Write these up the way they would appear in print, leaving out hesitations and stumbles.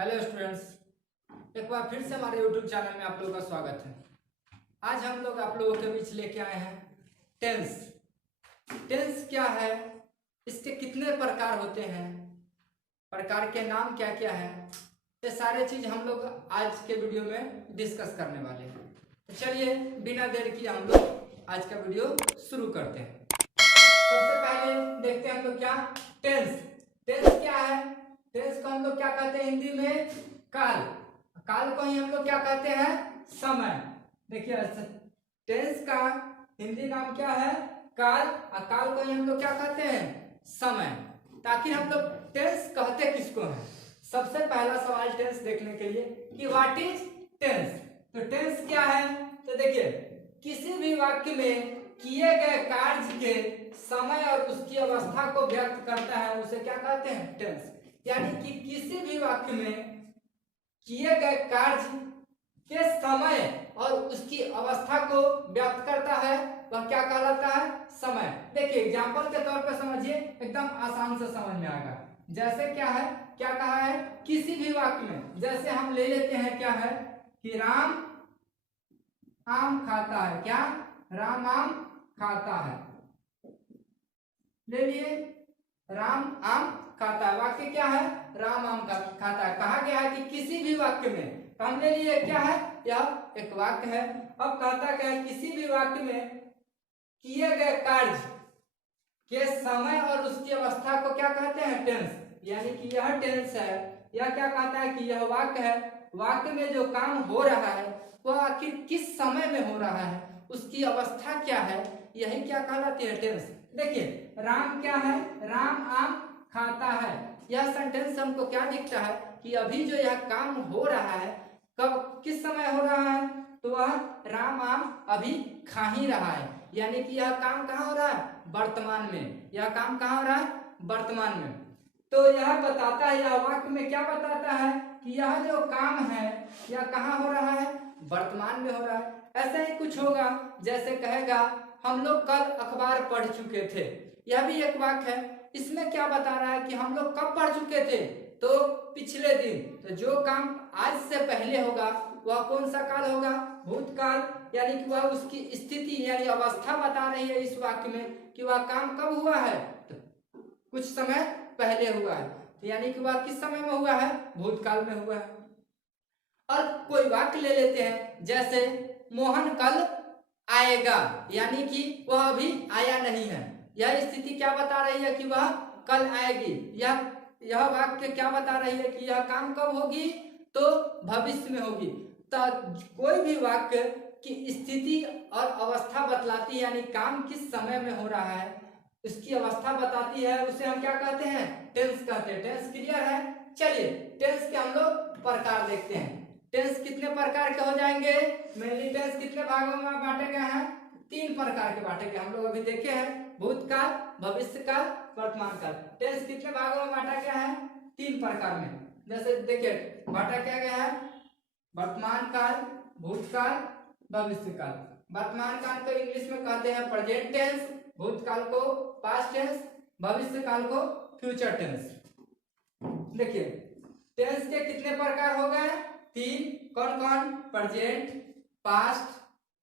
Hello students, एक बार फिर से हमारे यूट्यूब चैनल में आप लोगों का स्वागत है। आज हम लोग आप लोगों के बीच लेके आए हैं टेंस। टेंस क्या है, इसके कितने प्रकार होते हैं, प्रकार के नाम क्या क्या है, ये सारे चीज हम लोग आज के वीडियो में डिस्कस करने वाले हैं। तो चलिए बिना देर किए हम लोग आज का वीडियो शुरू करते हैं। सबसे पहले देखते हैं हम लोग क्या टेंस। टेंस क्या है? टेंस को हम लोग क्या कहते हैं हिंदी में? काल। काल को ही हम लोग क्या कहते हैं? समय। देखिए टेंस का हिंदी नाम क्या है? काल। और काल को ही हम लोग क्या कहते हैं? समय। ताकि हम लोग टेंस कहते किसको हैं? सबसे पहला सवाल टेंस देखने के लिए कि व्हाट इज टेंस। तो टेंस क्या है? तो देखिए किसी भी वाक्य में किए गए कार्य के समय और उसकी अवस्था को व्यक्त करता है, उसे क्या कहते हैं? टेंस। यानी कि किसी भी वाक्य में किए गए कार्य के समय और उसकी अवस्था को व्यक्त करता है, वह क्या कहलाता है? समय। देखिए एग्जांपल के तौर पर समझिए, एकदम आसान से समझ में आएगा। जैसे क्या है, क्या कहा है? किसी भी वाक्य में जैसे हम ले लेते हैं क्या है कि राम आम खाता है। क्या? राम आम खाता है। ले लिए राम आम खाता है। वाक्य क्या है? राम आम खाता है। कहा गया है कि किसी भी वाक्य में, तो हम ले लिए क्या है? यह एक वाक्य है। अब कहता क्या है? किसी भी वाक्य में किए गए कार्य के समय और उसकी अवस्था को क्या कहते हैं? टेंस। यानी कि यह टेंस है। यह क्या कहता है कि यह वाक्य है, वाक्य में जो काम हो रहा है वह आखिर किस समय में हो रहा है, उसकी अवस्था क्या है, यही क्या कहलाती है? टेंस। देखिए राम क्या है? राम आम खाता है। यह सेंटेंस हमको क्या दिखता है कि अभी जो यह काम हो रहा है कब किस समय हो रहा है? तो वह राम आम अभी खा ही रहा है। यानी कि यह काम कहाँ हो रहा है? वर्तमान में। यह काम कहाँ हो रहा है? वर्तमान में। तो यह बताता है, यह वाक्य में क्या बताता है कि यह जो काम है यह कहाँ हो रहा है? वर्तमान में हो रहा है। ऐसा ही कुछ होगा जैसे कहेगा हम लोग कल अखबार पढ़ चुके थे। यह भी एक वाक्य है। इसमें क्या बता रहा है कि हम लोग कब पढ़ चुके थे? तो पिछले दिन। तो जो काम आज से पहले होगा वह कौन सा काल होगा? भूतकाल। यानी कि वह उसकी स्थिति यानी अवस्था बता रही है इस वाक्य में कि वह काम कब हुआ है? तो कुछ समय पहले हुआ है। यानी कि वह किस समय में हुआ है? भूतकाल में हुआ है। और कोई वाक्य ले लेते हैं जैसे मोहन कल आएगा, यानी कि वह अभी आया नहीं है। यह स्थिति क्या बता रही है कि वह कल आएगी। यह वाक्य क्या बता रही है कि यह काम कब होगी? तो भविष्य में होगी। तो कोई भी वाक्य की स्थिति और अवस्था बतलाती है, यानी काम किस समय में हो रहा है उसकी अवस्था बताती है, उसे हम क्या कहते हैं? टेंस कहते हैं। टेंस क्लियर है? चलिए टेंस के हम लोग प्रकार देखते हैं। टेंस कितने प्रकार के हो जाएंगे? मेनली टेंस कितने भागों में बांटे गए हैं? 3 प्रकार के बांटे गए। हम लोग अभी देखे हैं भूतकाल, भविष्यकाल, वर्तमान काल। टेंस कितने भागों में बांटा गया है? 3 प्रकार में। जैसे देखिए बांटा क्या गया है? वर्तमान काल, भूतकाल, भविष्यकाल। वर्तमान काल को इंग्लिश में कहते हैं प्रेजेंट टेंस, भूतकाल को पास्ट टेंस, भविष्यकाल को फ्यूचर टेंस। देखिए टेंस के कितने प्रकार हो गए? 3। कौन कौन? Present, past,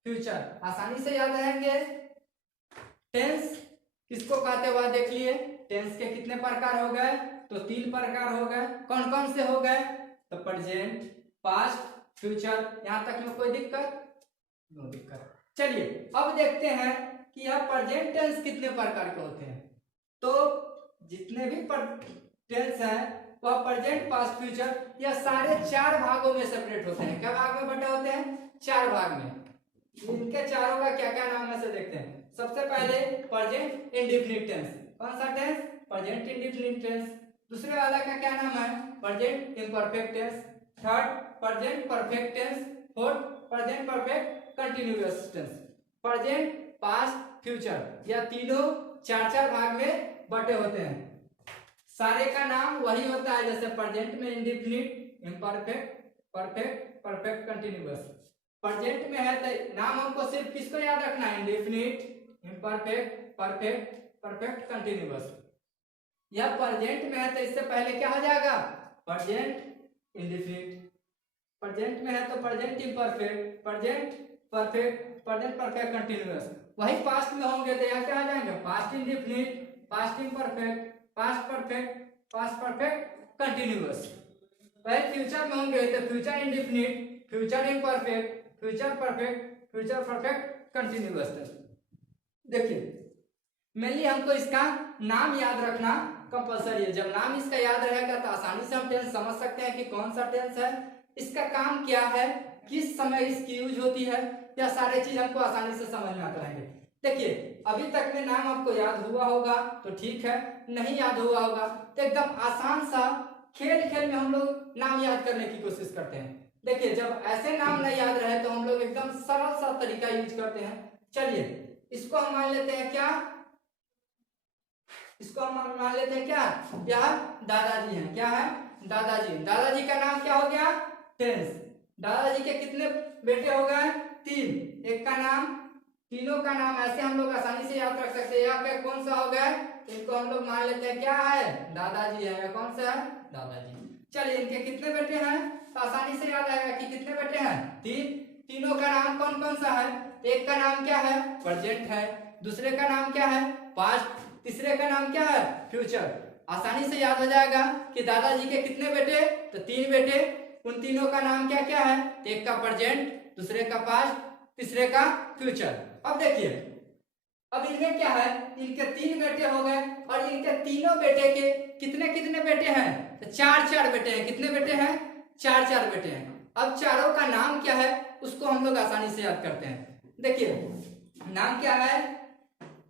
future. आसानी से याद रहेंगे। टेंस किसको कहते हुआ देख लिए। टेंस के कितने प्रकार हो गए? तो 3 प्रकार हो गए। कौन कौन से हो गए? तो प्रेजेंट, पास्ट, फ्यूचर। यहां तक में कोई दिक्कत? नो दिक्कत। चलिए अब देखते हैं कि यह प्रेजेंट टेंस कितने प्रकार के होते हैं। तो जितने भी टेंस है वह प्रेजेंट, पास्ट, फ्यूचर, यह सारे 4 भागों में सेपरेट होते हैं। क्या भाग में बटे होते हैं? 4 भाग में। इनके चारों का क्या क्या नाम है से देखते हैं। सबसे पहले प्रेजेंट इंडेफिनिट टेंस। कौन सा टेंस? Present indefinite tense. दूसरे वाला का क्या नाम है? Present imperfect tense. Third present perfect tense. Fourth present perfect continuous tense. Present, past, future, यह तीनों 4 भाग में बटे होते हैं। सारे का नाम वही होता है, जैसे प्रेजेंट में indefinite, imperfect, perfect, perfect, continuous. Present में है तो नाम हमको सिर्फ किसको याद रखना है? Indefinite, imperfect, perfect, perfect, continuous. यह प्रेजेंट में है तो इससे पहले क्या हो जाएगा? प्रेजेंट इंडेफिनिट, प्रेजेंट में है तो present imperfect, present perfect, present perfect continuous. वही पास्ट में होंगे तो यहाँ क्या आ जाएंगे, past indefinite, past imperfect, past perfect, past perfect continuous. वही फ्यूचर में होंगे तो future indefinite, future imperfect, future perfect, future perfect continuous. देखिए मेनली हमको इसका नाम याद रखना कंपलसरी है। जब नाम इसका याद रहेगा तो आसानी से हम टेंस समझ सकते हैं कि कौन सा टेंस है, इसका काम क्या है, किस समय इसकी यूज होती है, यह सारे चीज हमको आसानी से समझ में आते रहेंगे। देखिए अभी तक में नाम आपको याद हुआ होगा तो ठीक है, नहीं याद हुआ होगा तो एकदम आसान सा खेल खेल में हम लोग नाम याद करने की कोशिश करते हैं। देखिए जब ऐसे नाम नहीं याद रहे तो हम लोग एकदम सरल सा तरीका यूज करते हैं। चलिए इसको हम मान लेते हैं क्या, इसको हम मान लेते हैं क्या, यह दादाजी हैं। क्या है, दादाजी। दादाजी का नाम क्या हो गया, टेंस। दादाजी के कितने बेटे हो गए, 3। एक का नाम, तीनों का नाम ऐसे हम लोग आसानी से याद रख सकते हैं। यहाँ पे कौन सा हो गया, इनको हम लोग मान लेते हैं क्या है, दादाजी है। कौन सा है, दादाजी। चलिए इनके कितने बेटे हैं तो आसानी से याद आएगा कि कितने बेटे हैं, 3। तीनों का नाम कौन कौन सा है, एक का नाम क्या है, प्रेजेंट है, दूसरे का नाम क्या है, पास्ट, तीसरे का नाम क्या है, फ्यूचर। आसानी से याद हो जाएगा कि दादाजी के कितने बेटे, तो 3 बेटे। उन तीनों का नाम क्या क्या है, एक का प्रेजेंट, दूसरे का पास्ट, तीसरे का फ्यूचर। अब देखिए अब इनमें क्या है, इनके 3 बेटे हो गए और इनके तीनों बेटे के कितने कितने बेटे हैं, तो 4 बेटे हैं। कितने बेटे हैं, 4 बेटे हैं। अब चारों का नाम क्या है उसको हम लोग आसानी से याद करते हैं। देखिए नाम क्या है,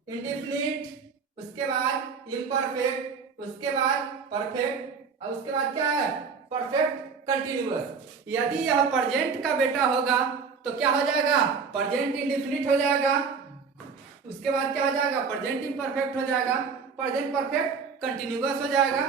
इंडेफिनिट, उसके बाद इम्परफेक्ट, उसके बाद परफेक्ट और उसके बाद क्या है, परफेक्ट कंटिन्यूअस। यदि यह प्रेजेंट का बेटा होगा तो क्या हो जाएगा, प्रेजेंट इंडेफिनिट हो जाएगा। उसके बाद क्या हो जाएगा, प्रेजेंट इम्परफेक्ट हो जाएगा, प्रेजेंट परफेक्ट कंटिन्यूअस हो जाएगा,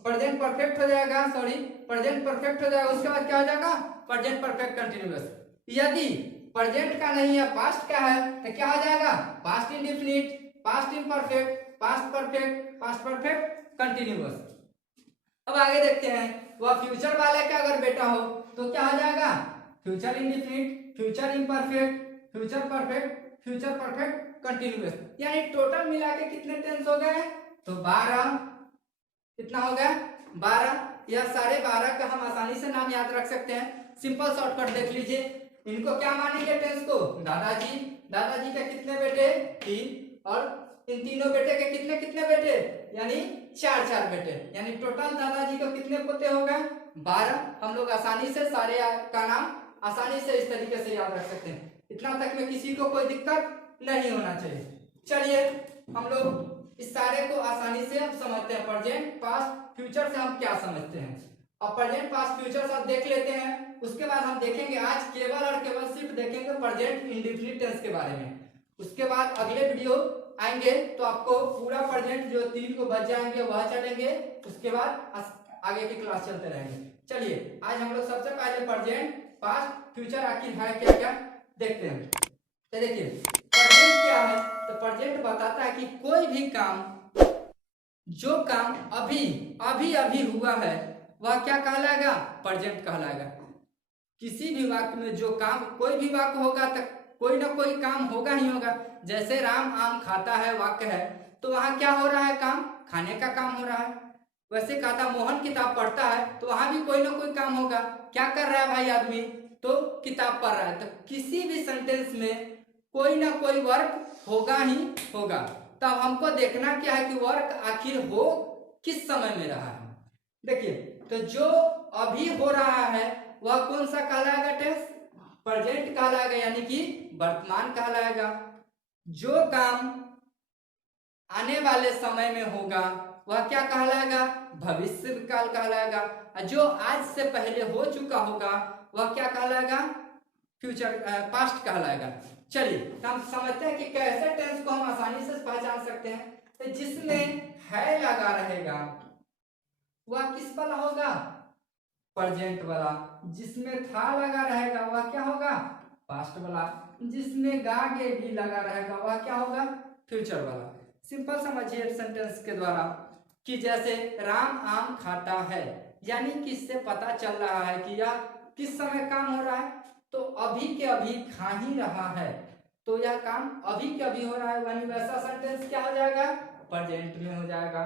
प्रेजेंट परफेक्ट हो जाएगा, सॉरी प्रेजेंट परफेक्ट हो जाएगा। उसके बाद क्या हो जाएगा, प्रेजेंट परफेक्ट कंटिन्यूअस। यदि प्रेजेंट का नहीं है, पास्ट का है तो क्या हो जाएगा, past indefinite, past imperfect, past perfect, past perfect continuous. अब आगे देखते हैं, वह फ्यूचर वाले का अगर बेटा हो तो क्या हो जाएगा, future indefinite, future imperfect, future perfect, future perfect continuous. यानी टोटल मिला के कितने टेंस हो गए, तो 12। कितना हो गया, 12। यह सारे 12 का हम आसानी से नाम याद रख सकते हैं। सिंपल शॉर्टकट देख लीजिए, इनको क्या मानेंगे टेंस को, दादाजी। दादाजी के कितने बेटे, 3 और इन तीनों बेटे के कितने कितने बेटे, यानी 4 बेटे। यानी टोटल दादाजी को कितने पोते हो गए, 12। हम लोग आसानी से सारे का नाम आसानी से इस तरीके से याद रख सकते हैं। इतना तक में किसी को कोई दिक्कत नहीं होना चाहिए। चलिए हम लोग इस सारे को आसानी से अब समझते हैं। प्रेजेंट पास्ट फ्यूचर से हम क्या समझते हैं, और प्रेजेंट पास्ट फ्यूचर सब देख लेते हैं। उसके बाद हम देखेंगे, आज केवल और केवल सिर्फ देखेंगे प्रेजेंट इंडेफिनिट टेंस के बारे में। उसके बाद अगले वीडियो आएंगे तो आपको पूरा प्रेजेंट जो 3 को बच जाएंगे वह चलेंगे। उसके बाद आगे की क्लास चलते रहेंगे। चलिए आज हम लोग सबसे पहले प्रेजेंट पास्ट फ्यूचर आखिर है क्या क्या देखते हैं। तो देखिए प्रेजेंट क्या है, तो प्रेजेंट बताता है कि कोई भी काम, जो काम अभी अभी अभी हुआ है वह क्या कहलाएगा, प्रेजेंट कहलाएगा। किसी भी वाक्य में जो काम, कोई भी वाक्य होगा तो कोई ना कोई काम होगा ही होगा। जैसे राम आम खाता है वाक्य है तो वहां क्या हो रहा है, काम, खाने का काम हो रहा है। वैसे कहता मोहन किताब पढ़ता है तो वहां भी कोई ना कोई काम होगा। क्या कर रहा है भाई आदमी, तो किताब पढ़ रहा है। तो किसी भी सेंटेंस में कोई ना कोई वर्क होगा ही होगा। तब हमको देखना क्या है कि वर्क आखिर हो किस समय में रहा है। देखिए तो जो अभी हो रहा है वह कौन सा कहलाएगा, टेंस प्रेजेंट कहलाएगा, यानी कि वर्तमान कहलाएगा। जो काम आने वाले समय में होगा वह क्या कहलाएगा, भविष्य काल कहलाएगा। जो आज से पहले हो चुका होगा वह क्या कहलाएगा, फ्यूचर पास्ट कहलाएगा। चलिए हम समझते हैं कि कैसे टेंस को हम आसानी से पहचान सकते हैं। तो जिसमें है लगा रहेगा वह किस वाला होगा, प्रेजेंट वाला। जिसमें था लगा रहेगा वह क्या होगा, पास्ट वाला। जिसमें गागे भी लगा रहेगा वह क्या होगा, फ्यूचर वाला। सिंपल समझिए सेंटेंस के द्वारा कि जैसे राम आम खाता है, यानी कि इससे पता चल रहा है कि यह किस समय काम हो रहा है, तो अभी के अभी खा ही रहा है, तो यह काम अभी के अभी हो रहा है, यानी वैसा सेंटेंस क्या हो जाएगा, प्रेजेंट में हो जाएगा।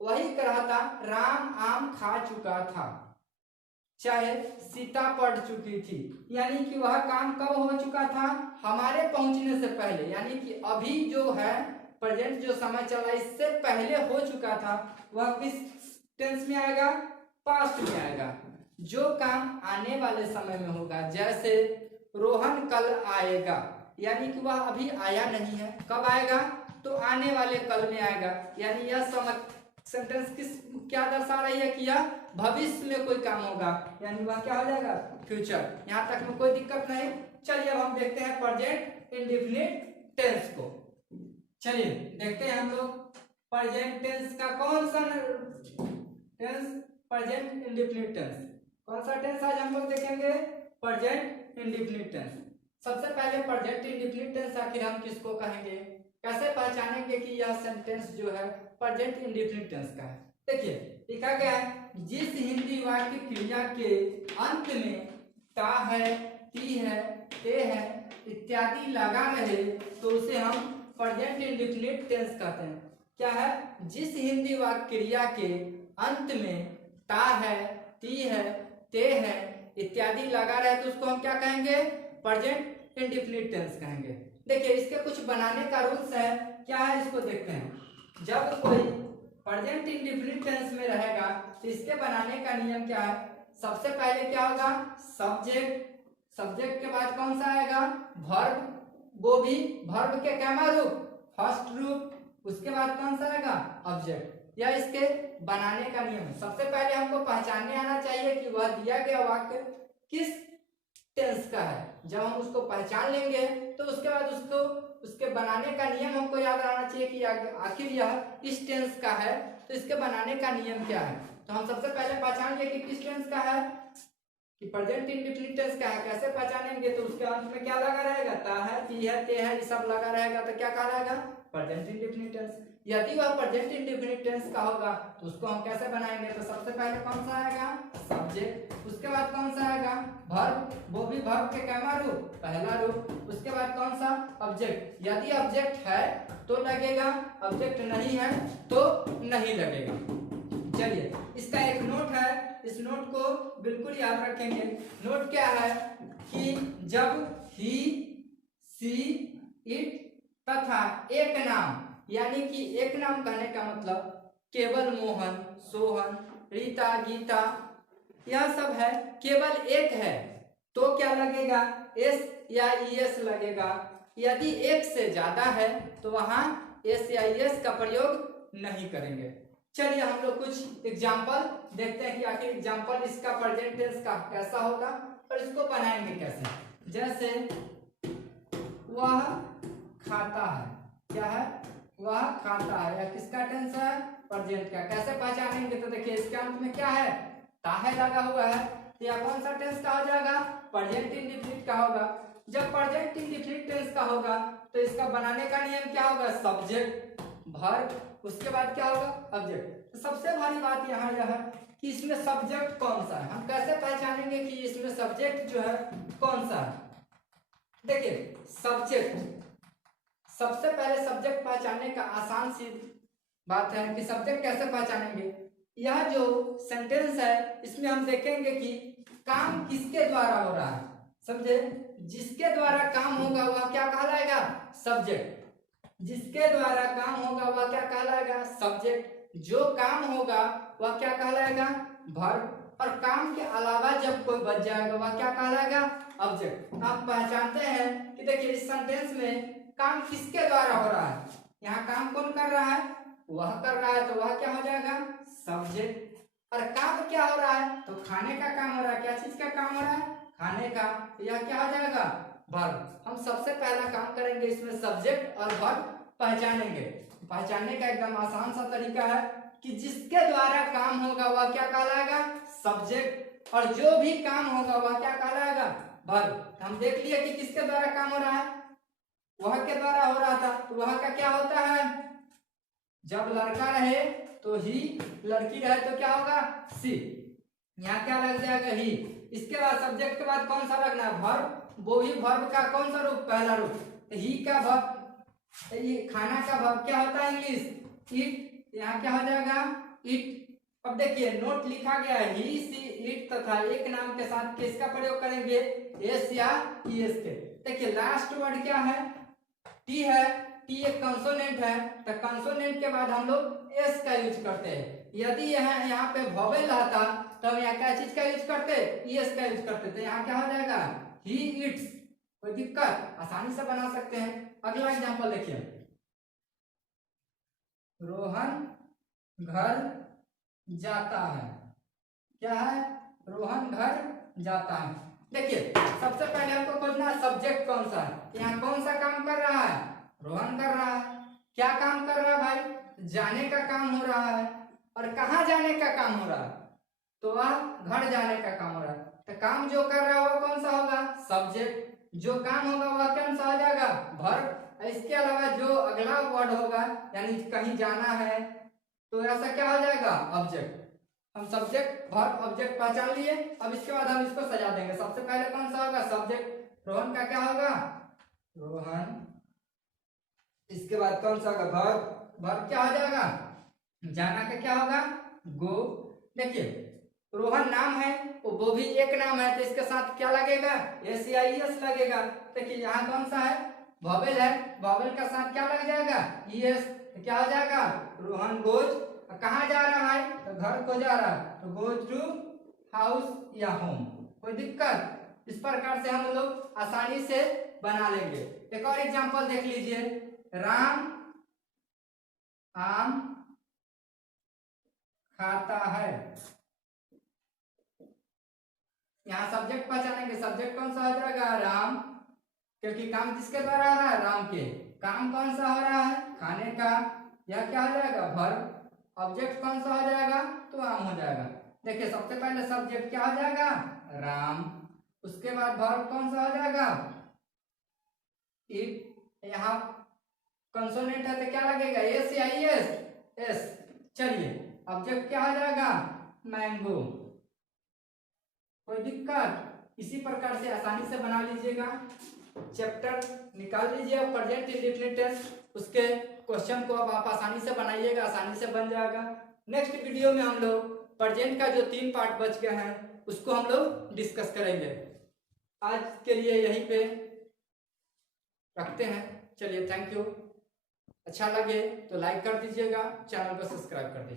वही कह रहा था राम आम खा चुका था, चाहे सीता पढ़ चुकी थी, यानी कि वह काम कब हो चुका था, हमारे पहुंचने से पहले, यानी कि अभी जो है प्रेजेंट जो समय चला इससे पहले हो चुका था, वह किस टेंस में आएगा, पास्ट में आएगा। जो काम आने वाले समय में होगा, जैसे रोहन कल आएगा, यानी कि वह अभी आया नहीं है, कब आएगा, तो आने वाले कल में आएगा, यानी यह सेंटेंस किस क्या दर्शा रही है कि यह भविष्य में कोई काम होगा, यानी वह क्या हो जाएगा, फ्यूचर। यहाँ तक में कोई दिक्कत नहीं। चलिए अब हम देखते हैं प्रेजेंट इंडेफिनिट टेंस को। चलिए देखते हैं हम लोग प्रेजेंट टेंस का कौन सा टेंस, प्रेजेंट इंडेफिनिट टेंस, कौन सा टेंस आज हम लोग देखेंगे, प्रेजेंट इंडेफिनिट टेंस। सबसे पहले प्रेजेंट इंडेफिनिट टेंस आखिर हम किसको कहेंगे, कैसे पहचानेंगे कि यह सेंटेंस जो है प्रेजेंट इंडेफिनिट टेंस का है। देखिए लिखा गया है, जिस हिंदी वाक्य क्रिया के अंत में ता है, ती है, ते है इत्यादि लगा रहे तो उसे हम प्रेजेंट इंडेफिनिट टेंस कहते हैं। क्या है, जिस हिंदी वाक्य क्रिया के अंत में ता है, ती है, ते है इत्यादि लगा रहे तो उसको हम क्या कहेंगे, प्रेजेंट इंडेफिनिट टेंस कहेंगे। देखिए इसके कुछ बनाने का रूल्स है, क्या है इसको देखते हैं। जब कोई प्रेजेंट इंडेफिनिट टेंस में रहेगा तो इसके बनाने का नियम क्या है, सबसे पहले क्या होगा, सब्जेक्ट, सब्जेक्ट के बाद कौन सा आएगा, वर्ब, वो भी वर्ब के कैमा रूप, फर्स्ट रूप, उसके बाद कौन सा आएगा, ऑब्जेक्ट। यह इसके बनाने का नियम है। सबसे पहले हमको पहचानने आना चाहिए कि वह दिया गया वाक्य किस टेंस का है। जब हम उसको पहचान लेंगे तो उसके बाद उसको उसके बनाने का नियम हमको याद रहना चाहिए कि आखिर यह इस टेंस का है तो इसके बनाने का नियम क्या है। तो हम सबसे पहले पहचान लें कि किस टेंस का है, कि प्रेजेंट इंडेफिनिट टेंस का है। कैसे पहचानेंगे, तो उसके अंत में क्या लगा रहेगा, ता है, ती है, ते है, ये सब लगा रहेगा तो क्या कहलाएगा, प्रेजेंट इंडेफिनिट टेंस। यदि वह प्रेजेंट इंडेफिनिट टेंस का होगा तो उसको हम कैसे बनाएंगे, तो सबसे पहले कौन सा आएगा, सब्जेक्ट, उसके बाद कौन सा आएगा, वर्ब, वो भी वर्ब के कैमा रूप, पहला रूप, उसके बाद कौन सा, ऑब्जेक्ट। यदि ऑब्जेक्ट है तो लगेगा, ऑब्जेक्ट नहीं है तो नहीं लगेगा। चलिए इसका एक नोट है, इस नोट को बिल्कुल याद रखेंगे। नोट क्या है कि जब ही, सी, इट तथा एक नाम, यानी कि एक नाम कहने का मतलब केवल मोहन, सोहन, रीता, गीता, यह सब है, केवल एक है तो क्या लगेगा, एस या ईएस लगेगा। यदि एक से ज्यादा है तो वहां एस या ईएस का प्रयोग नहीं करेंगे। चलिए हम लोग कुछ एग्जाम्पल देखते हैं कि आखिर एग्जाम्पल इसका प्रेजेंट टेंस का कैसा होगा और इसको बनाएंगे कैसे। जैसे वह खाता है, क्या है, वह खाता है, यह किसका टेंस है, प्रेजेंट का। कैसे पहचानेंगे, तो देखिए इसके अंत में क्या है, ता है लगा हुआ है, तो यह कौन सा टेंस का हो जाएगा, प्रेजेंट इंडेफिनिट का होगा। जब प्रेजेंट इंडेफिनिट टेंस का होगा तो इसका बनाने का नियम क्या होगा, सब्जेक्ट, वर्ब, उसके बाद क्या होगा, ऑब्जेक्ट। तो सबसे बड़ी बात यहाँ यह है कि इसमें सब्जेक्ट कौन सा है। हम कैसे पहचानेंगे कि इसमें सब्जेक्ट जो है कौन सा है। देखिए सब्जेक्ट, सबसे पहले सब्जेक्ट पहचानने का आसान सी बात है कि सब्जेक्ट कैसे पहचानेंगे। यह जो सेंटेंस है इसमें हम देखेंगे कि काम किसके द्वारा हो रहा है, समझे, जिसके द्वारा काम होगा वह क्या कहलाएगा, सब्जेक्ट। जिसके द्वारा काम होगा वह क्या कहलाएगा, सब्जेक्ट। जो काम होगा वह क्या कहलाएगा, वर्ब। और काम के अलावा जब कोई बच जाएगा वह क्या कहलाएगा, ऑब्जेक्ट। आप पहचानते हैं कि देखिए इस सेंटेंस में काम किसके द्वारा हो रहा है, यहाँ काम कौन कर रहा है, वह कर रहा है, तो वह क्या हो जाएगा, सब्जेक्ट। और काम क्या हो रहा है, तो खाने का काम हो रहा है। क्या चीज का काम हो रहा है, खाने का, तो यह क्या हो जाएगा, वर्ब। हम सबसे पहला काम करेंगे इसमें सब्जेक्ट और वर्ब पहचानेंगे। पहचानने का एकदम आसान सा तरीका है कि जिसके द्वारा काम होगा वह क्या कहलाएगा, सब्जेक्ट। और जो भी काम होगा वह क्या कहलाएगा, वर्ब। हम देख लिए कि किसके द्वारा काम हो रहा है, वह के द्वारा हो रहा था, तो वह का क्या होता है, जब लड़का रहे तो ही, लड़की रहे तो क्या होगा, सी। यहाँ क्या लग जाएगा ही। इसके बाद सब्जेक्ट के बाद कौन सा लगना है, वर्ब, वो भी वर्ब का कौन सा रूप, पहला रूप। तो ही का वर्ब, ये खाना का वर्ब क्या होता है इंग्लिश, ईट। यहाँ क्या हो जाएगा, ईट। अब देखिए नोट लिखा गया है ही, सी, इट तथा एक नाम के साथ किसका प्रयोग करेंगे, एस या ईएस के। देखिए लास्ट वर्ड क्या है, टी है, टी एक कंसोनेंट है, तो कंसोनेंट के बाद हम लोग एस का यूज करते हैं। यदि यहाँ पे वोवेल रहता तो हम यहाँ क्या चीज का यूज करते, ईएस का यूज करते। तो यहाँ क्या हो जाएगा, ही इट्स। कोई दिक्कत, आसानी से बना सकते हैं। अगला एग्जांपल देखिए, रोहन घर जाता है, क्या है, रोहन घर जाता है। देखिए सबसे पहले हमको खोजना है सब्जेक्ट कौन सा है, यहाँ कौन सा काम कर रहा है, रोहन कर रहा है। क्या काम कर रहा है भाई, जाने का काम हो रहा है। और कहाँ जाने का काम हो रहा है, तो वह घर जाने का काम हो रहा है। तो काम जो कर रहा है वो कौन सा होगा, सब्जेक्ट। जो काम होगा वह कौन सा हो जाएगा, वर्ब। इसके अलावा जो अगला वर्ड होगा, यानी कहीं जाना है, तो ऐसा क्या हो जाएगा, ऑब्जेक्ट। हम सब्जेक्ट वर्ब ऑब्जेक्ट पहचान लिए। अब इसके बाद हम इसको सजा देंगे। सबसे पहले कौन सा होगा, सब्जेक्ट। रोहन का क्या होगा, रोहन। इसके बाद कौन सा होगा, वर्ब। वर्ब क्या हो जाएगा, जाना का क्या होगा, गो। देखिए रोहन नाम है, वो भी एक नाम है, तो इसके साथ क्या लगेगा, एस या ईएस लगेगा। देखिए यहाँ कौन सा है, वोवेल है, वोवेल का साथ क्या लग जाएगा, ईएस। तो क्या हो जाएगा, रोहन गोज। कहाँ जा रहा है, तो घर को जा रहा है, तो गोज टू हाउस या होम। कोई दिक्कत, इस प्रकार से हम लोग आसानी से बना लेंगे। एक और एग्जांपल देख लीजिए, राम आम खाता है। यहाँ सब्जेक्ट पहचानेंगे, सब्जेक्ट कौन सा हो जाएगा, राम, क्योंकि काम किसके द्वारा हो रहा है, राम के। काम कौन सा हो रहा है, खाने का। यह क्या हो जाएगा, वर्ब। ऑब्जेक्ट कौन सा हो जाएगा, तो आम हो जाएगा। देखिए सबसे पहले सब्जेक्ट क्या हो जाएगा, राम। उसके बाद वर्ब कौन सा हो जाएगा, इट। यहाँ कंसोनेंट है तो क्या लगेगा, एस या एस, एस। चलिए ऑब्जेक्ट क्या हो जाएगा, मैंगो। कोई दिक्कत, इसी प्रकार से आसानी से बना लीजिएगा। चैप्टर निकाल लीजिए प्रेजेंट इंडेफिनिट टेंस, उसके क्वेश्चन को अब आप आसानी से बनाइएगा, आसानी से बन जाएगा। नेक्स्ट वीडियो में हम लोग प्रेजेंट का जो 3 पार्ट बच गए हैं उसको हम लोग डिस्कस करेंगे। आज के लिए यहीं पे रखते हैं। चलिए थैंक यू। अच्छा लगे तो लाइक कर दीजिएगा, चैनल को सब्सक्राइब कर दीजिएगा।